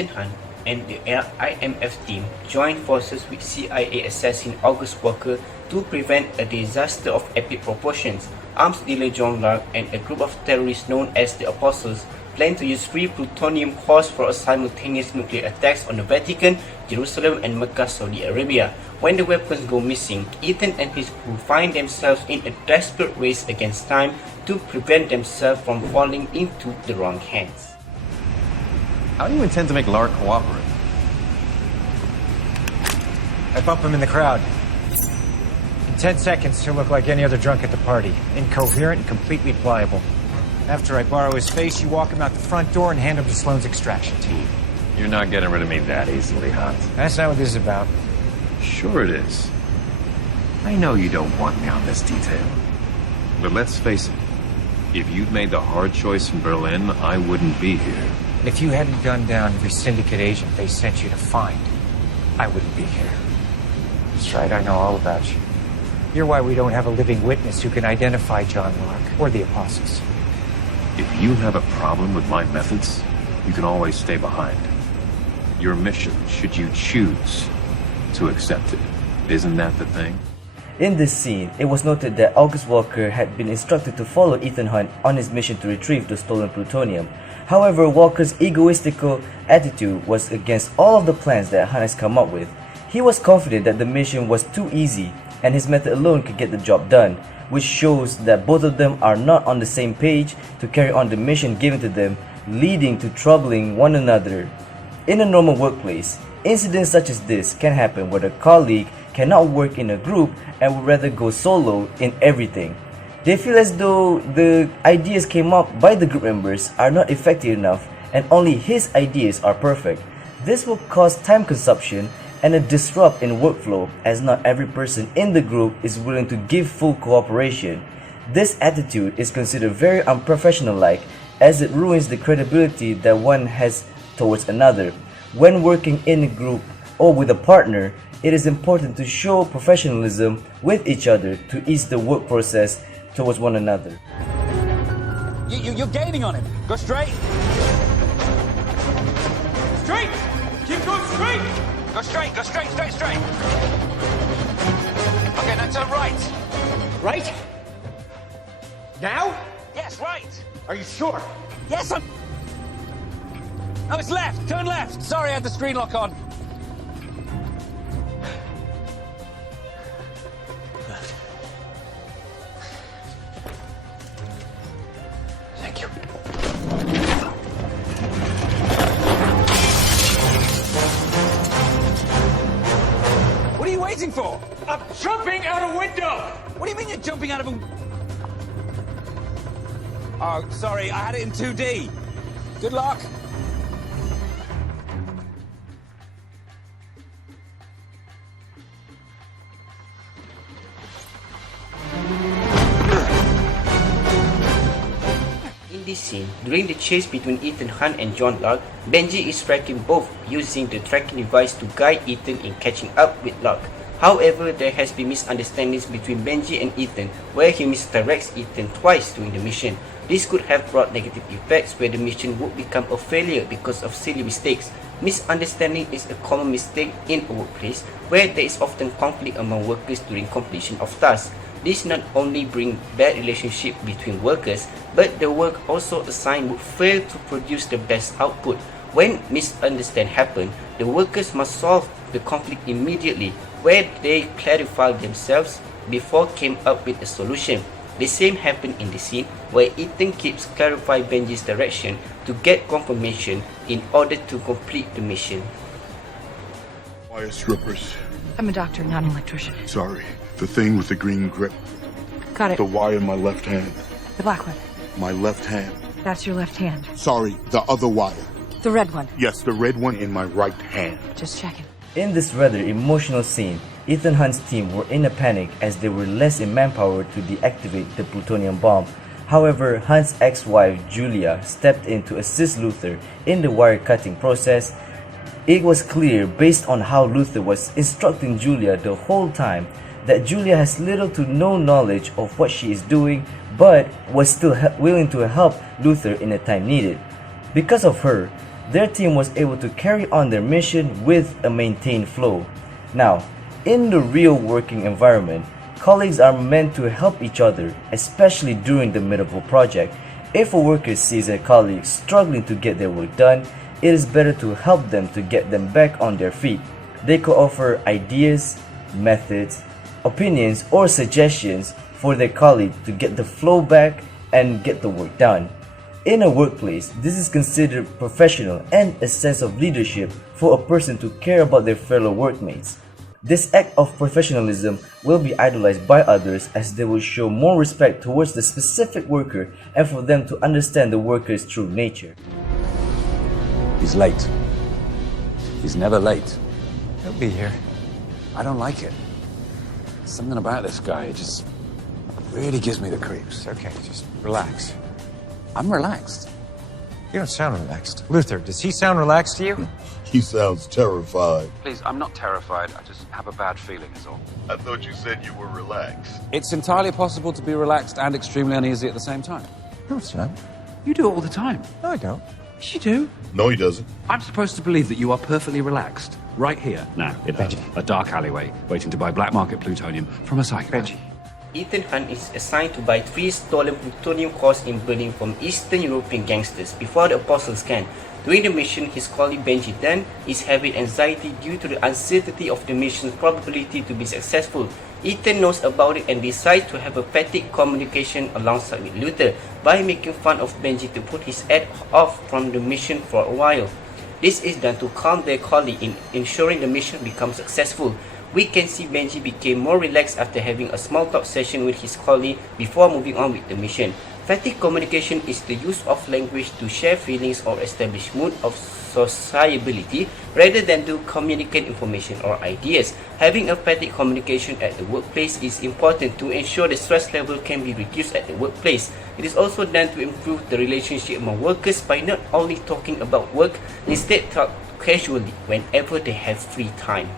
Ethan Hunt and the IMF team joined forces with CIA assassin August Walker to prevent a disaster of epic proportions. Arms dealer John Lark and a group of terrorists known as the Apostles planned to use free plutonium cores for a simultaneous nuclear attacks on the Vatican, Jerusalem and Mecca, Saudi Arabia. When the weapons go missing, Ethan and his crew find themselves in a desperate race against time to prevent themselves from falling into the wrong hands. How do you intend to make Lark cooperate? I bump him in the crowd. In 10 seconds, he'll look like any other drunk at the party. Incoherent and completely pliable. After I borrow his face, you walk him out the front door and hand him to Sloan's extraction team. You're not getting rid of me that easily, Hunt. That's not what this is about. Sure it is. I know you don't want me on this detail. But let's face it. If you'd made the hard choice in Berlin, I wouldn't be here. If you hadn't gunned down every syndicate agent they sent you to find, I wouldn't be here. That's right, I know all about you. You're why we don't have a living witness who can identify John Lark or the Apostles. If you have a problem with my methods, you can always stay behind. Your mission, should you choose to accept it, isn't that the thing? In this scene, it was noted that August Walker had been instructed to follow Ethan Hunt on his mission to retrieve the stolen plutonium. However, Walker's egoistical attitude was against all of the plans that Hunt has come up with. He was confident that the mission was too easy and his method alone could get the job done, which shows that both of them are not on the same page to carry on the mission given to them, leading to troubling one another. In a normal workplace, incidents such as this can happen where a colleague cannot work in a group and would rather go solo in everything. They feel as though the ideas came up by the group members are not effective enough and only his ideas are perfect. This will cause time consumption and a disrupt in workflow, as not every person in the group is willing to give full cooperation. This attitude is considered very unprofessional-like, as it ruins the credibility that one has towards another. When working in a group or with a partner, it is important to show professionalism with each other to ease the work process towards one another. You're gaining on him. Go straight. Straight! Keep going straight! Go straight, straight. Okay, now turn right. Right? Now? Yes, right. Are you sure? Yes, I'm... No, it's left. Turn left. Sorry, I had the screen lock on. Left. Thank you. What are you waiting for? I'm jumping out a window! What do you mean you're jumping out of a... Oh, sorry, I had it in 2D. Good luck. In this scene, during the chase between Ethan Hunt and John Lark, Benji is tracking both using the tracking device to guide Ethan in catching up with Lark. However, there has been misunderstandings between Benji and Ethan where he misdirects Ethan twice during the mission. This could have brought negative effects where the mission would become a failure because of silly mistakes. Misunderstanding is a common mistake in a workplace where there is often conflict among workers during completion of tasks. This not only brings bad relationship between workers, but the work also assigned would fail to produce the best output. When misunderstanding happen, the workers must solve the conflict immediately, where they clarify themselves before came up with a solution. The same happened in the scene where Ethan keeps clarifying Benji's direction to get confirmation in order to complete the mission. Wire strippers. I'm a doctor, not an electrician. Sorry. The thing with the green grip. Got it. The wire in my left hand. The black one. My left hand. That's your left hand. Sorry, the other wire. The red one. Yes, the red one in my right hand. Just checking. In this rather emotional scene, Ethan Hunt's team were in a panic as they were less in manpower to deactivate the plutonium bomb. However, Hunt's ex-wife Julia stepped in to assist Luther in the wire cutting process. It was clear based on how Luther was instructing Julia the whole time that Julia has little to no knowledge of what she is doing, but was still willing to help Luther in the time needed. Because of her, their team was able to carry on their mission with a maintained flow. Now, in the real working environment, colleagues are meant to help each other, especially during the middle of a project. If a worker sees a colleague struggling to get their work done, it is better to help them to get them back on their feet. They could offer ideas, methods, opinions, or suggestions for their colleague to get the flow back and get the work done. In a workplace, this is considered professional and a sense of leadership for a person to care about their fellow workmates. This act of professionalism will be idolized by others as they will show more respect towards the specific worker and for them to understand the worker's true nature. He's late. He's never late. He'll be here. I don't like it. Something about this guy, it just really gives me the creeps. It's okay, just relax. I'm relaxed. You don't sound relaxed. Luther, does he sound relaxed to you? He sounds terrified. Please, I'm not terrified. I just have a bad feeling, is all. I thought you said you were relaxed. It's entirely possible to be relaxed and extremely uneasy at the same time. No, it's not. You do it all the time. No, I don't. Yes, you do. No, he doesn't. I'm supposed to believe that you are perfectly relaxed, right here, now, in a dark alleyway, waiting to buy black market plutonium from a psychopath. Ethan Hunt is assigned to buy 3 stolen plutonium cores in Berlin from Eastern European gangsters before the Apostles can. During the mission, his colleague Benji then is having anxiety due to the uncertainty of the mission's probability to be successful. Ethan knows about it and decides to have a petty communication alongside with Luther by making fun of Benji to put his head off from the mission for a while. This is done to calm their colleague in ensuring the mission becomes successful. We can see Benji became more relaxed after having a small talk session with his colleague before moving on with the mission. Fatigue communication is the use of language to share feelings or establish mood of sociability rather than to communicate information or ideas. Having a fatigue communication at the workplace is important to ensure the stress level can be reduced at the workplace. It is also done to improve the relationship among workers by not only talking about work, instead talk casually whenever they have free time.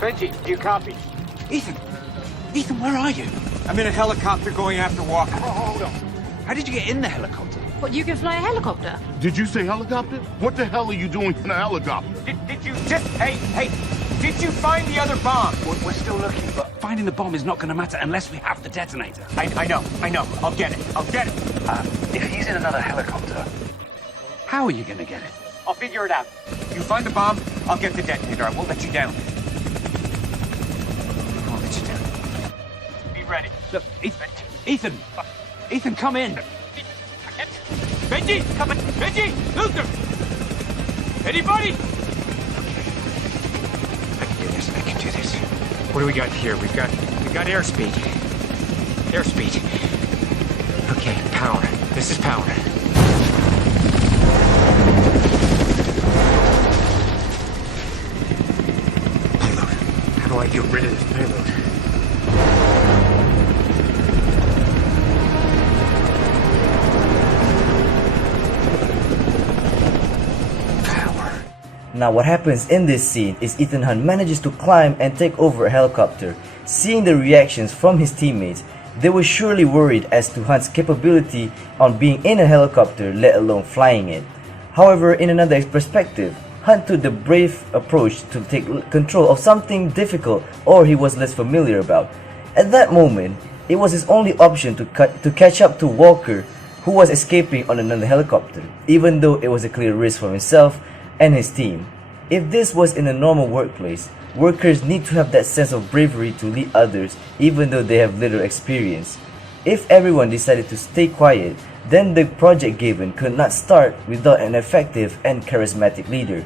Benji, do you copy? Ethan! Ethan, where are you? I'm in a helicopter going after Walker. Oh, hold on. How did you get in the helicopter? What, you can fly a helicopter? Did you say helicopter? What the hell are you doing in a helicopter? Did you just... Hey, did you find the other bomb? We're still looking, but finding the bomb is not going to matter unless we have the detonator. I know. I'll get it. If he's in another helicopter, how are you going to get it? I'll figure it out. You find the bomb, I'll get the detonator. I won't let you down. I won't let you down. Be ready. Look, Ethan, come in. Benji, come in. Benji, Luther. Anybody? I can do this. What do we got here? We got airspeed. Okay, power. This is power. Payload. How do I get rid of this payload? Now what happens in this scene is Ethan Hunt manages to climb and take over a helicopter. Seeing the reactions from his teammates, they were surely worried as to Hunt's capability on being in a helicopter, let alone flying it. However, in another perspective, Hunt took the brave approach to take control of something difficult or he was less familiar about. At that moment, it was his only option to catch up to Walker, who was escaping on another helicopter, even though it was a clear risk for himself and his team. If this was in a normal workplace, workers need to have that sense of bravery to lead others even though they have little experience. If everyone decided to stay quiet, then the project given could not start without an effective and charismatic leader.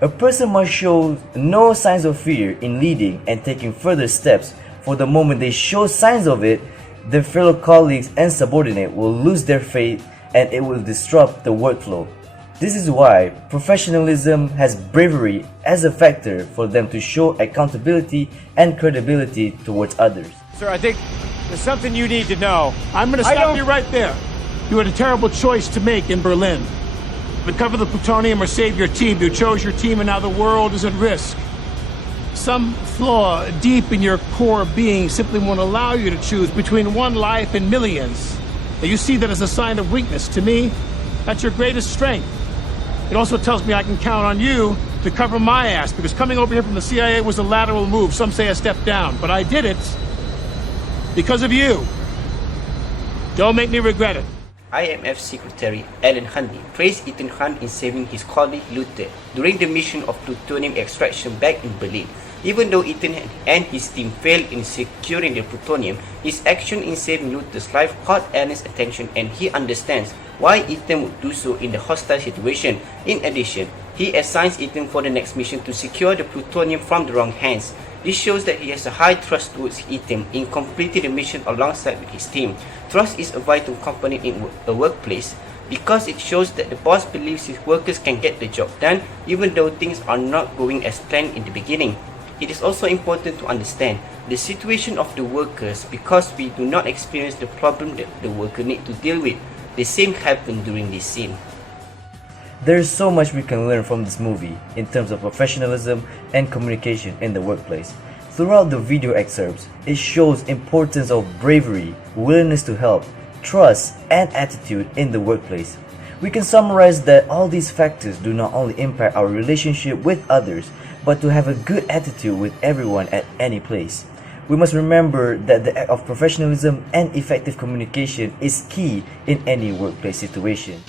A person must show no signs of fear in leading and taking further steps, for the moment they show signs of it, their fellow colleagues and subordinates will lose their faith and it will disrupt the workflow. This is why professionalism has bravery as a factor for them to show accountability and credibility towards others. Sir, I think there's something you need to know. I'm going to stop you right there. You had a terrible choice to make in Berlin. Recover the plutonium or save your team. You chose your team and now the world is at risk. Some flaw deep in your core being simply won't allow you to choose between one life and millions. And you see that as a sign of weakness. To me, that's your greatest strength. It also tells me I can count on you to cover my ass, because coming over here from the CIA was a lateral move. Some say a step down, but I did it because of you. Don't make me regret it. IMF Secretary Alan Huntley praised Ethan Hunt in saving his colleague Luther during the mission of plutonium extraction back in Berlin. Even though Ethan and his team failed in securing the plutonium, his action in saving Luther's life caught Alan's attention, and he understands why Ethan would do so in the hostile situation. In addition, he assigns Ethan for the next mission to secure the plutonium from the wrong hands. This shows that he has a high trust towards Ethan in completing the mission alongside with his team. Trust is a vital component in a workplace because it shows that the boss believes his workers can get the job done even though things are not going as planned in the beginning. It is also important to understand the situation of the workers because we do not experience the problem that the worker need to deal with. The same happened during this scene. There is so much we can learn from this movie in terms of professionalism and communication in the workplace. Throughout the video excerpts, it shows importance of bravery, willingness to help, trust, and attitude in the workplace. We can summarize that all these factors do not only impact our relationship with others, but to have a good attitude with everyone at any place. We must remember that the act of professionalism and effective communication is key in any workplace situation.